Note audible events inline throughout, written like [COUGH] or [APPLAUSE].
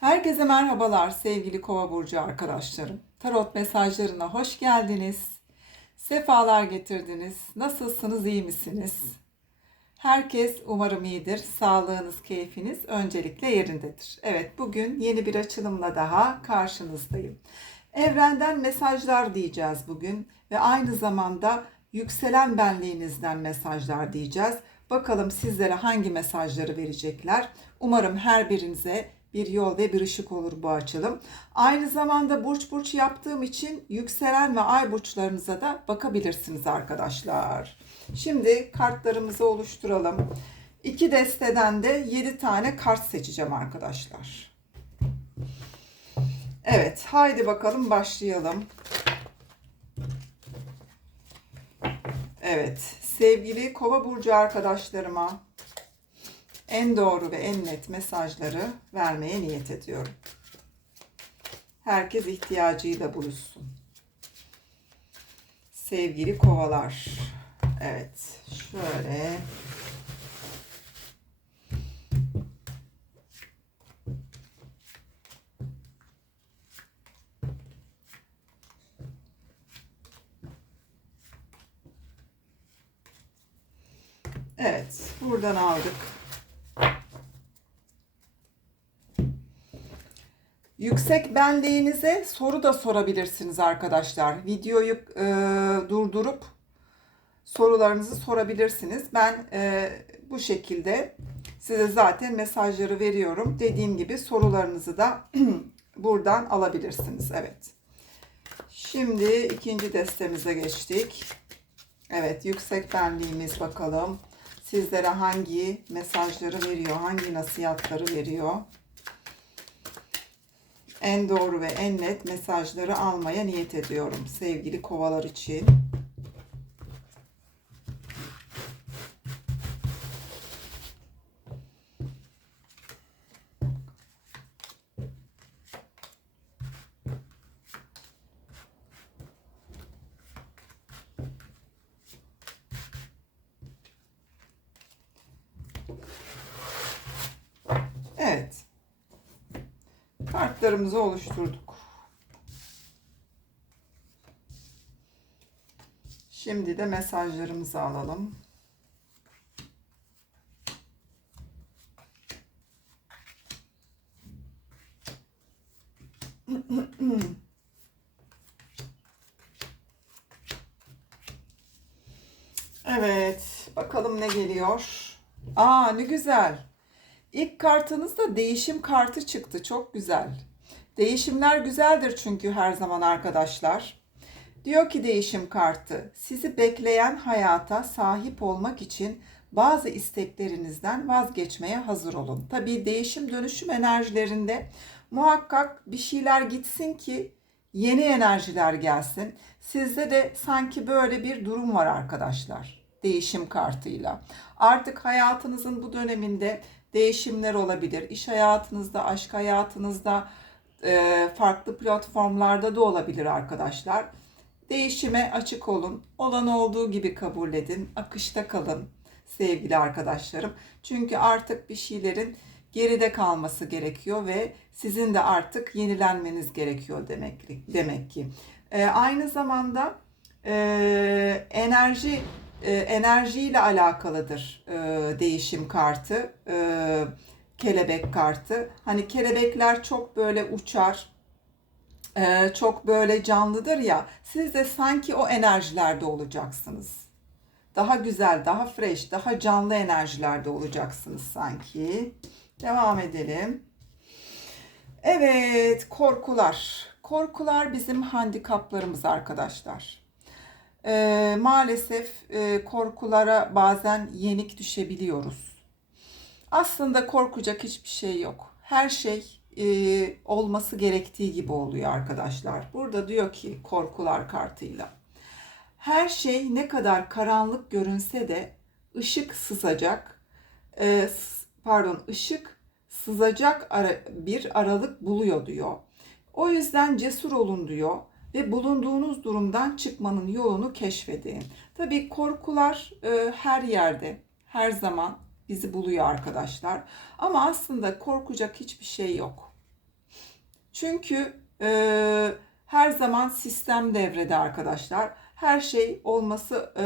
Herkese merhabalar sevgili Kova burcu arkadaşlarım. Tarot mesajlarına hoş geldiniz. Sefalar getirdiniz. Nasılsınız, iyi misiniz? Herkes umarım iyidir. Sağlığınız, keyfiniz öncelikle yerindedir. Evet, bugün yeni bir açılımla daha karşınızdayım. Evrenden mesajlar diyeceğiz bugün ve aynı zamanda yükselen benliğinizden mesajlar diyeceğiz. Bakalım sizlere hangi mesajları verecekler. Umarım her birinize bir yol ve bir ışık olur bu açılım. Aynı zamanda burç burç yaptığım için yükselen ve ay burçlarınıza da bakabilirsiniz arkadaşlar. Şimdi kartlarımızı oluşturalım. İki desteden de 7 tane kart seçeceğim arkadaşlar. Evet, haydi bakalım başlayalım. Evet, sevgili Kova burcu arkadaşlarıma en doğru ve en net mesajları vermeye niyet ediyorum. Herkes ihtiyacıyla buluşsun. Sevgili kovalar. Evet, şöyle Evet, buradan aldık. Yüksek benliğinize soru da sorabilirsiniz arkadaşlar. Videoyu e, durdurup sorularınızı sorabilirsiniz. Ben e, bu şekilde size zaten mesajları veriyorum. Dediğim gibi sorularınızı da [CLEARS THROAT] buradan alabilirsiniz. Evet. Şimdi ikinci destemize geçtik. Evet, yüksek benliğimiz bakalım. Sizlere hangi mesajları veriyor, hangi nasihatları veriyor? En doğru ve en net mesajları almaya niyet ediyorum sevgili kovalar için. Evet. Kartlarımızı oluşturduk. Şimdi de mesajlarımızı alalım. Evet, bakalım ne geliyor. Aa, ne güzel. İlk kartınızda değişim kartı çıktı. Çok güzel. Değişimler güzeldir çünkü her zaman arkadaşlar. Diyor ki değişim kartı, sizi bekleyen hayata sahip olmak için bazı isteklerinizden vazgeçmeye hazır olun. Tabii değişim dönüşüm enerjilerinde muhakkak bir şeyler gitsin ki yeni enerjiler gelsin. Sizde de sanki böyle bir durum var arkadaşlar. Değişim kartıyla. Artık hayatınızın bu döneminde değişimler olabilir. İş hayatınızda, aşk hayatınızda, e, farklı platformlarda da olabilir arkadaşlar. Değişime açık olun. Olan olduğu gibi kabul edin. Akışta kalın sevgili arkadaşlarım. Çünkü artık bir şeylerin geride kalması gerekiyor ve sizin de artık yenilenmeniz gerekiyor demek, demek ki. E, aynı zamanda e, enerji e, enerjiyle alakalıdır e, değişim kartı, e, kelebek kartı. Hani kelebekler çok böyle uçar, e, çok böyle canlıdır ya. Siz de sanki o enerjilerde olacaksınız. Daha güzel, daha fresh, daha canlı enerjilerde olacaksınız sanki. Devam edelim. Evet, korkular. Korkular bizim handikaplarımız arkadaşlar. E, maalesef e, korkulara bazen yenik düşebiliyoruz. Aslında korkacak hiçbir şey yok. Her şey e, olması gerektiği gibi oluyor arkadaşlar. Burada diyor ki korkular kartıyla. Her şey ne kadar karanlık görünse de ışık sızacak, e, pardon ışık sızacak ara, bir aralık buluyor diyor. O yüzden cesur olun diyor ve bulunduğunuz durumdan çıkmanın yolunu keşfedin. Tabii korkular e, her yerde, her zaman bizi buluyor arkadaşlar. Ama aslında korkacak hiçbir şey yok. Çünkü e, her zaman sistem devrede arkadaşlar. Her şey olması e,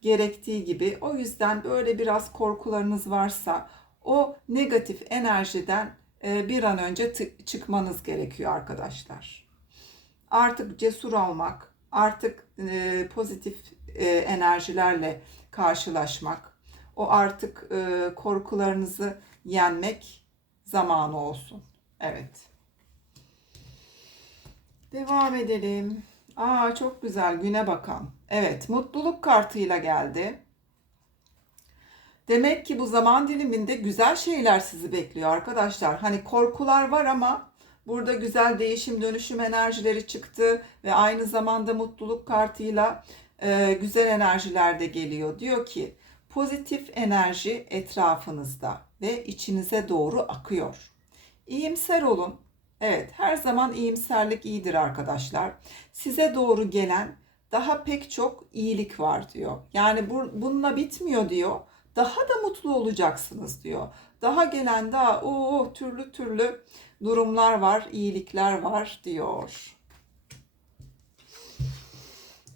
gerektiği gibi. O yüzden böyle biraz korkularınız varsa o negatif enerjiden e, bir an önce çıkmanız gerekiyor arkadaşlar. Artık cesur olmak, artık e, pozitif e, enerjilerle karşılaşmak, o artık e, korkularınızı yenmek zamanı olsun. Evet. Devam edelim. Aa çok güzel güne bakan. Evet, mutluluk kartıyla geldi. Demek ki bu zaman diliminde güzel şeyler sizi bekliyor arkadaşlar. Hani korkular var ama burada güzel değişim dönüşüm enerjileri çıktı ve aynı zamanda mutluluk kartıyla e, güzel enerjiler de geliyor. Diyor ki pozitif enerji etrafınızda ve içinize doğru akıyor. İyimser olun. Evet, her zaman iyimserlik iyidir arkadaşlar. Size doğru gelen daha pek çok iyilik var diyor. Yani bu, bununla bitmiyor diyor. Daha da mutlu olacaksınız diyor. Daha gelen daha o türlü türlü durumlar var, iyilikler var diyor.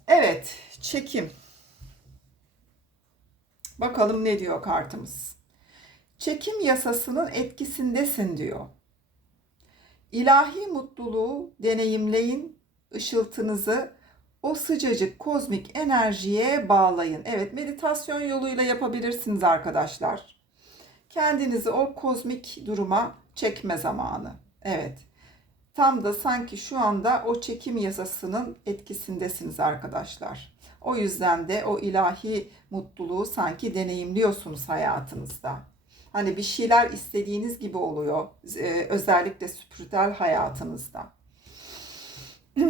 Evet, çekim. Bakalım ne diyor kartımız. Çekim yasasının etkisindesin diyor. İlahi mutluluğu deneyimleyin, ışıltınızı o sıcacık kozmik enerjiye bağlayın. Evet, meditasyon yoluyla yapabilirsiniz arkadaşlar. Kendinizi o kozmik duruma çekme zamanı. Evet. Tam da sanki şu anda o çekim yasasının etkisindesiniz arkadaşlar. O yüzden de o ilahi mutluluğu sanki deneyimliyorsunuz hayatınızda. Hani bir şeyler istediğiniz gibi oluyor. Ee, özellikle spiritüel hayatınızda. [CLEARS THROAT]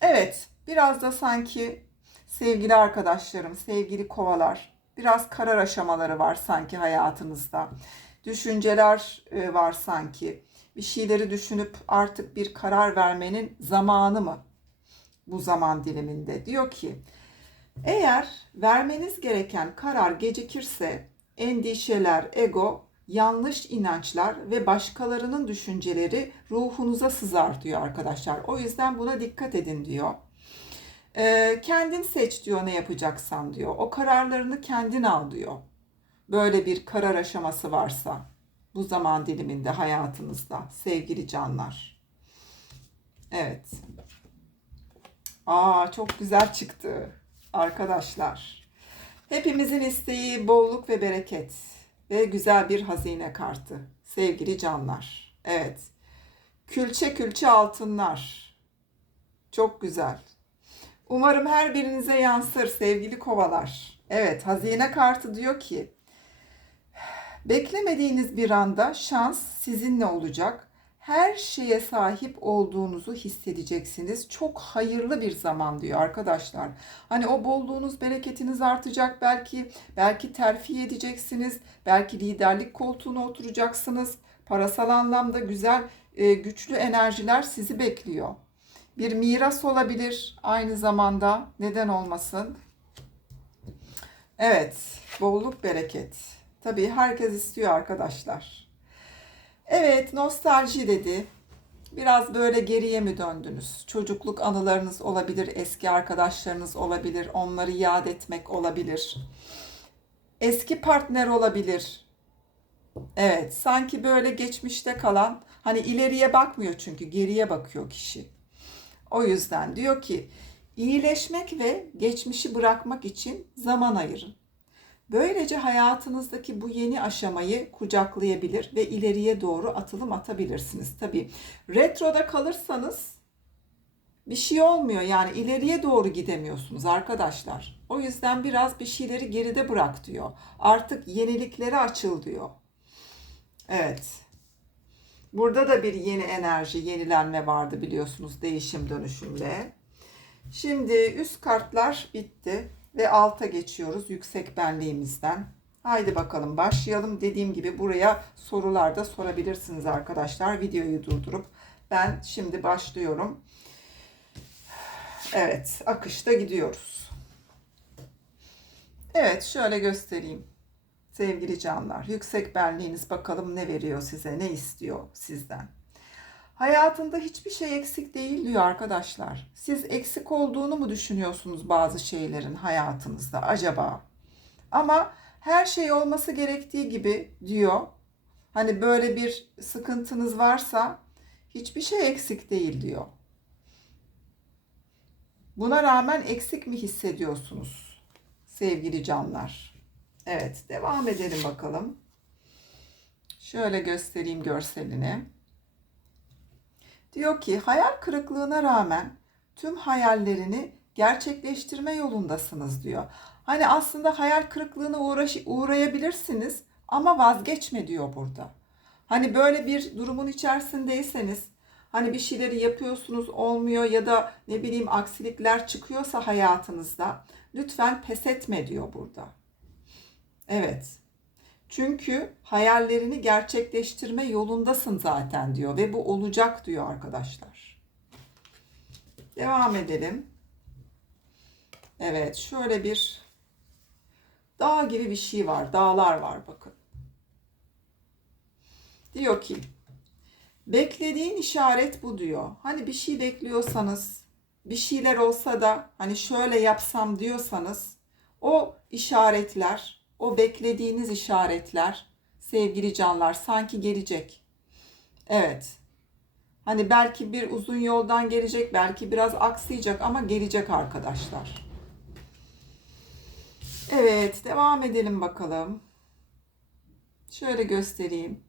evet, biraz da sanki sevgili arkadaşlarım, sevgili kovalar, biraz karar aşamaları var sanki hayatınızda. Düşünceler e, var sanki. Bir şeyleri düşünüp artık bir karar vermenin zamanı mı? Bu zaman diliminde diyor ki eğer vermeniz gereken karar gecikirse endişeler, ego, yanlış inançlar ve başkalarının düşünceleri ruhunuza sızar diyor arkadaşlar. O yüzden buna dikkat edin diyor. Ee, kendin seç diyor ne yapacaksan diyor. O kararlarını kendin al diyor. Böyle bir karar aşaması varsa bu zaman diliminde hayatınızda sevgili canlar. Evet. Aa çok güzel çıktı arkadaşlar. Hepimizin isteği bolluk ve bereket ve güzel bir hazine kartı. Sevgili canlar. Evet. Külçe külçe altınlar. Çok güzel. Umarım her birinize yansır sevgili kovalar. Evet, hazine kartı diyor ki beklemediğiniz bir anda şans sizinle olacak. Her şeye sahip olduğunuzu hissedeceksiniz. Çok hayırlı bir zaman diyor arkadaşlar. Hani o bolluğunuz, bereketiniz artacak belki. Belki terfi edeceksiniz. Belki liderlik koltuğuna oturacaksınız. Parasal anlamda güzel, e, güçlü enerjiler sizi bekliyor. Bir miras olabilir aynı zamanda. Neden olmasın? Evet, bolluk bereket. Tabii herkes istiyor arkadaşlar. Evet, nostalji dedi. Biraz böyle geriye mi döndünüz? Çocukluk anılarınız olabilir, eski arkadaşlarınız olabilir, onları yad etmek olabilir. Eski partner olabilir. Evet, sanki böyle geçmişte kalan, hani ileriye bakmıyor çünkü geriye bakıyor kişi. O yüzden diyor ki iyileşmek ve geçmişi bırakmak için zaman ayırın. Böylece hayatınızdaki bu yeni aşamayı kucaklayabilir ve ileriye doğru atılım atabilirsiniz. Tabii retroda kalırsanız bir şey olmuyor. Yani ileriye doğru gidemiyorsunuz arkadaşlar. O yüzden biraz bir şeyleri geride bırak diyor. Artık yeniliklere açıl diyor. Evet. Burada da bir yeni enerji, yenilenme vardı biliyorsunuz değişim dönüşümle. Şimdi üst kartlar bitti ve alta geçiyoruz yüksek benliğimizden. Haydi bakalım başlayalım. Dediğim gibi buraya sorular da sorabilirsiniz arkadaşlar. Videoyu durdurup ben şimdi başlıyorum. Evet, akışta gidiyoruz. Evet, şöyle göstereyim. Sevgili canlar, yüksek benliğiniz bakalım ne veriyor size, ne istiyor sizden. Hayatında hiçbir şey eksik değil diyor arkadaşlar. Siz eksik olduğunu mu düşünüyorsunuz bazı şeylerin hayatınızda acaba? Ama her şey olması gerektiği gibi diyor. Hani böyle bir sıkıntınız varsa hiçbir şey eksik değil diyor. Buna rağmen eksik mi hissediyorsunuz sevgili canlar? Evet, devam edelim bakalım. Şöyle göstereyim görselini. Diyor ki hayal kırıklığına rağmen tüm hayallerini gerçekleştirme yolundasınız diyor. Hani aslında hayal kırıklığına uğraş, uğrayabilirsiniz ama vazgeçme diyor burada. Hani böyle bir durumun içerisindeyseniz hani bir şeyleri yapıyorsunuz olmuyor ya da ne bileyim aksilikler çıkıyorsa hayatınızda lütfen pes etme diyor burada. Evet. Çünkü hayallerini gerçekleştirme yolundasın zaten diyor ve bu olacak diyor arkadaşlar. Devam edelim. Evet, şöyle bir dağ gibi bir şey var. Dağlar var bakın. Diyor ki beklediğin işaret bu diyor. Hani bir şey bekliyorsanız, bir şeyler olsa da hani şöyle yapsam diyorsanız o işaretler, o beklediğiniz işaretler sevgili canlar sanki gelecek. Evet. Hani belki bir uzun yoldan gelecek, belki biraz aksayacak ama gelecek arkadaşlar. Evet, devam edelim bakalım. Şöyle göstereyim.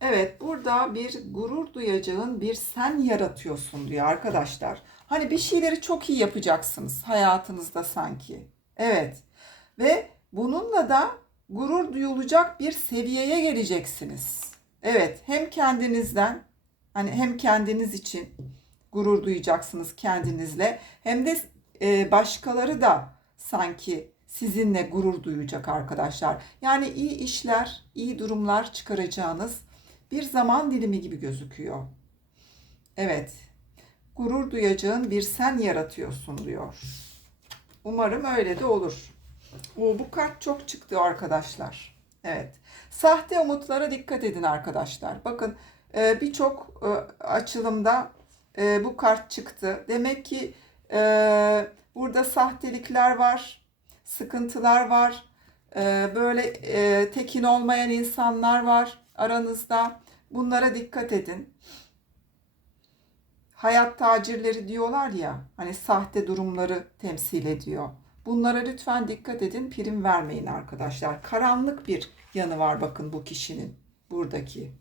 Evet, burada bir gurur duyacağın bir sen yaratıyorsun diyor arkadaşlar. Hani bir şeyleri çok iyi yapacaksınız hayatınızda sanki. Evet. Ve bununla da gurur duyulacak bir seviyeye geleceksiniz. Evet, hem kendinizden hani hem kendiniz için gurur duyacaksınız kendinizle hem de e, başkaları da sanki sizinle gurur duyacak arkadaşlar. Yani iyi işler, iyi durumlar çıkaracağınız bir zaman dilimi gibi gözüküyor. Evet. Gurur duyacağın bir sen yaratıyorsun diyor. Umarım öyle de olur. O, bu kart çok çıktı arkadaşlar. Evet. Sahte umutlara dikkat edin arkadaşlar. Bakın e, birçok e, açılımda e, bu kart çıktı. Demek ki burada sahtelikler var, sıkıntılar var, böyle tekin olmayan insanlar var aranızda. Bunlara dikkat edin. Hayat tacirleri diyorlar ya, hani sahte durumları temsil ediyor. Bunlara lütfen dikkat edin, prim vermeyin arkadaşlar. Karanlık bir yanı var bakın bu kişinin buradaki.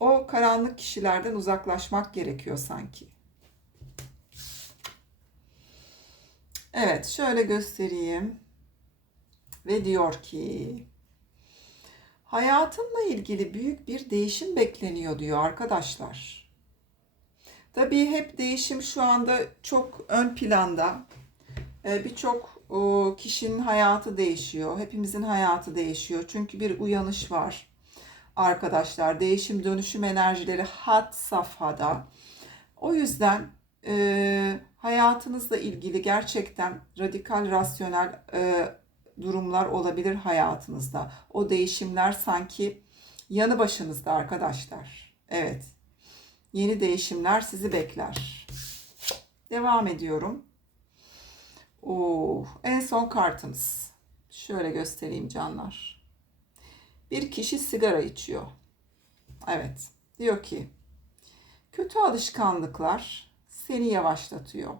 O karanlık kişilerden uzaklaşmak gerekiyor sanki. Evet, şöyle göstereyim. Ve diyor ki hayatınla ilgili büyük bir değişim bekleniyor diyor arkadaşlar. Tabii hep değişim şu anda çok ön planda. Ee, birçok kişinin hayatı değişiyor. Hepimizin hayatı değişiyor. Çünkü bir uyanış var arkadaşlar. Değişim dönüşüm enerjileri hat safhada. O yüzden e, hayatınızla ilgili gerçekten radikal rasyonel e, durumlar olabilir hayatınızda. O değişimler sanki yanı başınızda arkadaşlar. Evet. Yeni değişimler sizi bekler. Devam ediyorum. Oo, en son kartımız. Şöyle göstereyim canlar. Bir kişi sigara içiyor. Evet. Diyor ki kötü alışkanlıklar seni yavaşlatıyor.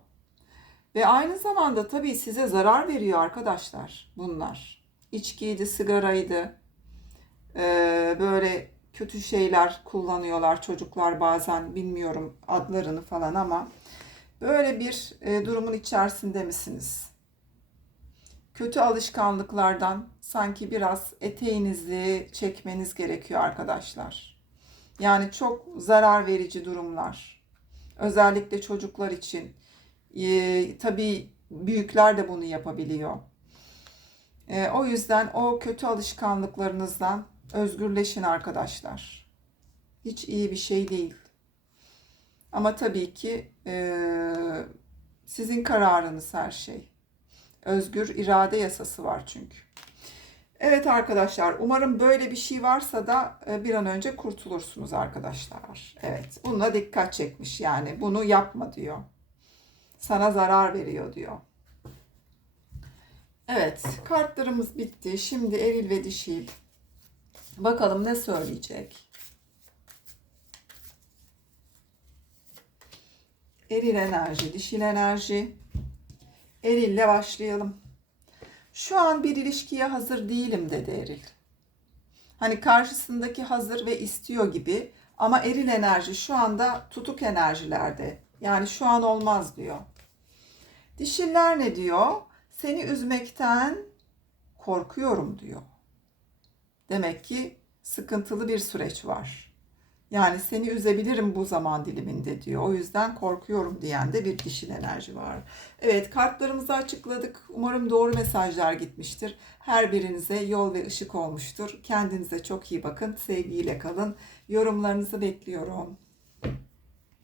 Ve aynı zamanda tabii size zarar veriyor arkadaşlar bunlar. İçkiydi, sigaraydı. Ee, böyle kötü şeyler kullanıyorlar çocuklar bazen bilmiyorum adlarını falan ama Böyle bir e, durumun içerisinde misiniz? Kötü alışkanlıklardan sanki biraz eteğinizi çekmeniz gerekiyor arkadaşlar. Yani çok zarar verici durumlar. Özellikle çocuklar için. E, tabii büyükler de bunu yapabiliyor. E, o yüzden o kötü alışkanlıklarınızdan özgürleşin arkadaşlar. Hiç iyi bir şey değil. Ama tabii ki e, sizin kararınız her şey. Özgür irade yasası var çünkü. Evet arkadaşlar, umarım böyle bir şey varsa da e, bir an önce kurtulursunuz arkadaşlar. Evet, bununla dikkat çekmiş yani. Bunu yapma diyor. Sana zarar veriyor diyor. Evet, kartlarımız bitti. Şimdi eril ve dişil. Bakalım ne söyleyecek. Eril enerji, dişil enerji. Erille başlayalım. Şu an bir ilişkiye hazır değilim dedi Eril. Hani karşısındaki hazır ve istiyor gibi ama eril enerji şu anda tutuk enerjilerde. Yani şu an olmaz diyor. Dişiller ne diyor? Seni üzmekten korkuyorum diyor. Demek ki sıkıntılı bir süreç var. Yani seni üzebilirim bu zaman diliminde diyor. O yüzden korkuyorum diyen de bir dişil enerji var. Evet kartlarımızı açıkladık. Umarım doğru mesajlar gitmiştir. Her birinize yol ve ışık olmuştur. Kendinize çok iyi bakın. Sevgiyle kalın. Yorumlarınızı bekliyorum.